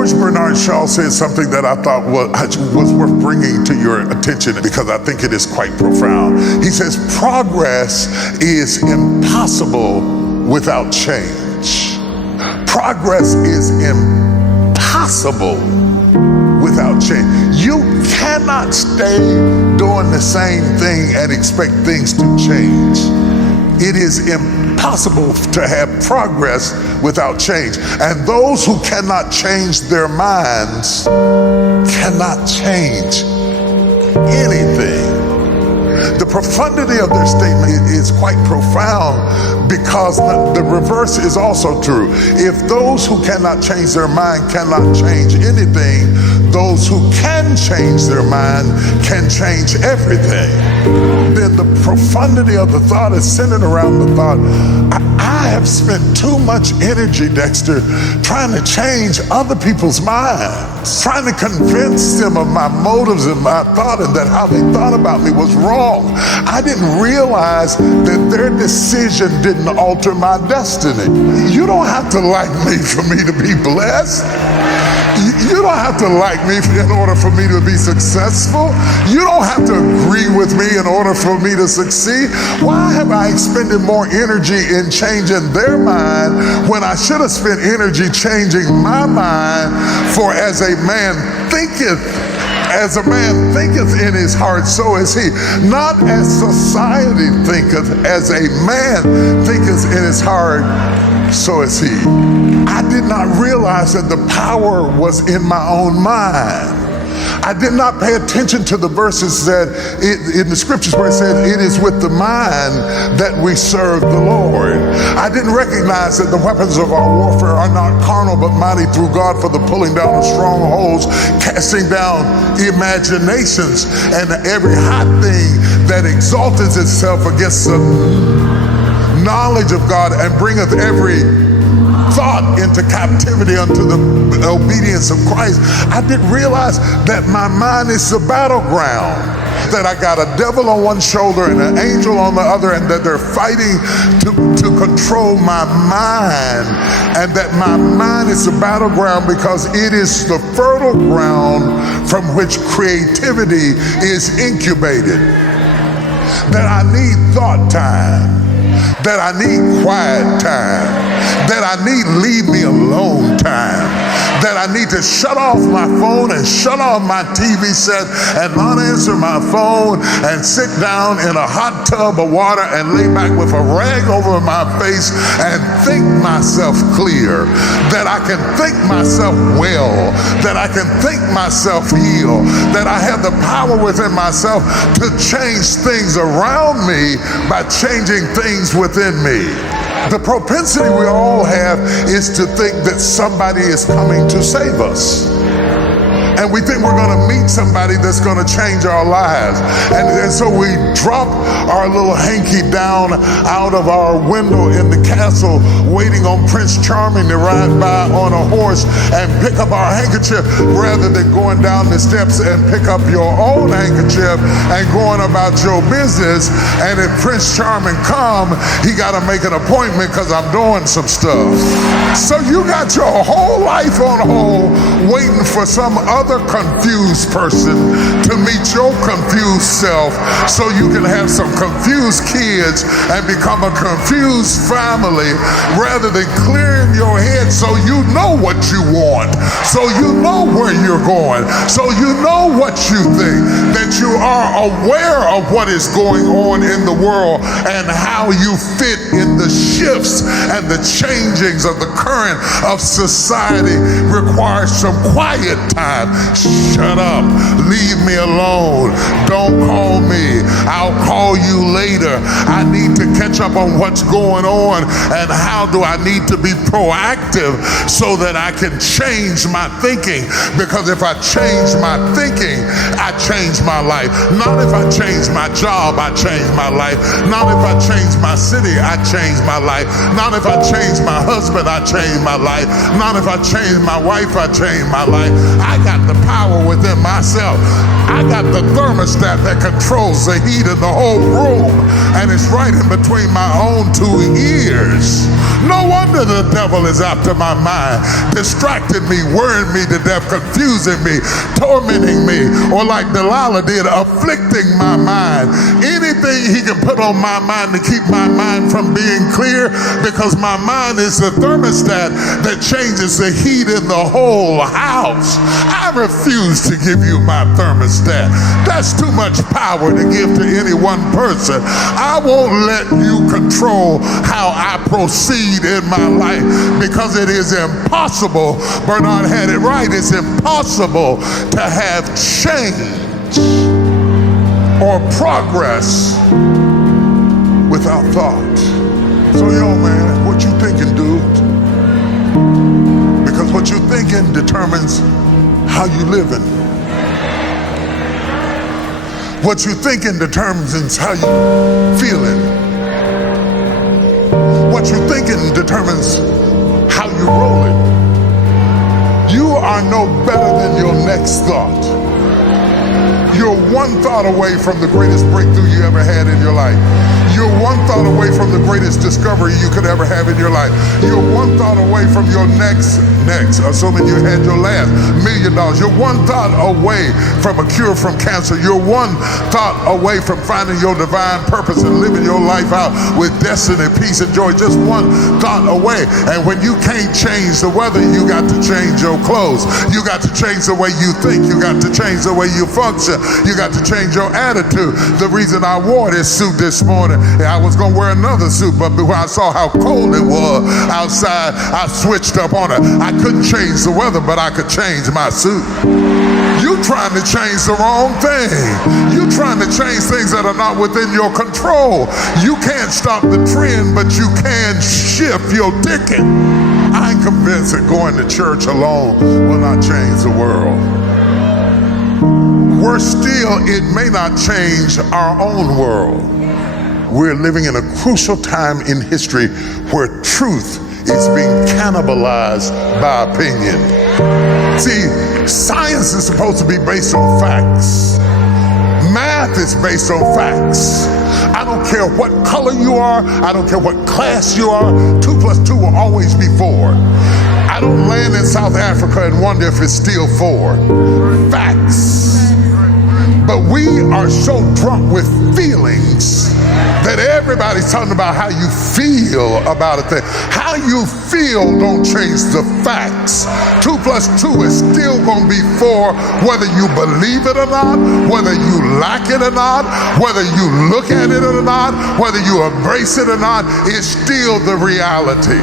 George Bernard Shaw said something that I thought was worth bringing to your attention because I think it is quite profound. He says, progress is impossible without change. Progress is impossible without change. You cannot stay doing the same thing and expect things to change. It is impossible to have progress without change. And those who cannot change their minds cannot change anything. The profundity of their statement is quite profound because the reverse is also true. If those who cannot change their mind cannot change anything, those who can change their mind can change everything. Then the profundity of the thought is centered around the thought, I have spent too much energy, Dexter, trying to change other people's minds, trying to convince them of my motives and my thought and that how they thought about me was wrong. I didn't realize that their decision didn't alter my destiny. You don't have to like me for me to be blessed. You don't have to like me in order for me to be successful. You don't have to agree with me in order for me to succeed. Why have I expended more energy in changing their mind when I should have spent energy changing my mind? For as a man thinketh in his heart, so is he. Not as society thinketh, as a man thinketh in his heart, so is he. I did not realize that the power was in my own mind. I did not pay attention to the verses that in the scriptures where it said, it is with the mind that we serve the Lord. I didn't recognize that the weapons of our warfare are not carnal, but mighty through God for the pulling down of strongholds, casting down imaginations, and every high thing that exalteth itself against the knowledge of God, and bringeth every thought into captivity unto the obedience of Christ. I didn't realize that my mind is the battleground, that I got a devil on one shoulder and an angel on the other, and that they're fighting to control my mind, and that my mind is the battleground because it is the fertile ground from which creativity is incubated. That I need thought time, that I need quiet time, that I need leave me alone time, that I need to shut off my phone and shut off my TV set and not answer my phone and sit down in a hot tub of water and lay back with a rag over my face and think myself clear, that I can think myself well, that I can think myself heal, that I have the power within myself to change things around me by changing things within me. The propensity we all have is to think that somebody is coming to save us. And we think we're going to meet somebody that's going to change our lives. And so we drop our little hanky down out of our window in the castle, waiting on Prince Charming to ride by on a horse and pick up our handkerchief, rather than going down the steps and pick up your own handkerchief and going about your business. And if Prince Charming come, he got to make an appointment because I'm doing some stuff. So you got your whole life on hold waiting for some other confused person to meet your confused self so you can have some confused kids and become a confused family, rather than clearing your head so you know what you want, so you know where you're going, so you know what you think, that you are aware of what is going on in the world and how you fit in the shifts and the changings of the current of society. Requires some quiet time. Shut up, leave me alone, don't call me, I'll call you later. I need to catch up on what's going on, and how do I need to be proactive so that I can change my thinking, because if I change my thinking, I change my life. Not if I change my job, I change my life. Not if I change my city, I change my life. Not if I change my husband, I change my life. Not if I change my wife, I change my life. I got the power within myself. I got the thermostat thermostat that controls the heat in the whole room, and it's right in between my own two ears. No wonder the devil is after my mind, distracting me, worrying me to death, confusing me, tormenting me, or like Delilah did, afflicting my mind. Anything he can put on my mind to keep my mind from being clear, because my mind is the thermostat that changes the heat in the whole house. I refuse to give you my thermostat. That's too much power to give to any one person. I won't let you control how I proceed in my life, because it is impossible. Bernard had it right. It's impossible to have change or progress without thought. So yo man, what you thinking, dude? Because what you're thinking determines how you living. What you're thinking determines how you feeling. What you're thinking determines how you rolling. You are no better than your next thought. You're one thought away from the greatest breakthrough you ever had in your life. You're one thought away from the greatest discovery you could ever have in your life. You're one thought away from your next, assuming you had your last $1 million. You're one thought away from a cure from cancer. You're one thought away from finding your divine purpose and living your life out with destiny, peace, and joy. Just one thought away. And when you can't change the weather, you got to change your clothes. You got to change the way you think. You got to change the way you function. You got to change your attitude. The reason I wore this suit this morning, I was gonna wear another suit, but when I saw how cold it was outside, I switched up on it. I couldn't change the weather, but I could change my suit. You trying to change the wrong thing. You trying to change things that are not within your control. You can't stop the trend, but you can shift your ticket. I'm convinced that going to church alone will not change the world. Worse still, it may not change our own world. We're living in a crucial time in history where truth is being cannibalized by opinion. See, science is supposed to be based on facts. Math is based on facts. I don't care what color you are. I don't care what class you are. 2 + 2 will always be 4. I don't land in South Africa and wonder if it's still 4. Facts. But we are so drunk with feelings that everybody's talking about how you feel about a thing. How you feel don't change the facts. 2 + 2 is still gonna be 4, whether you believe it or not, whether you like it or not, whether you look at it or not, whether you embrace it or not, it's still the reality.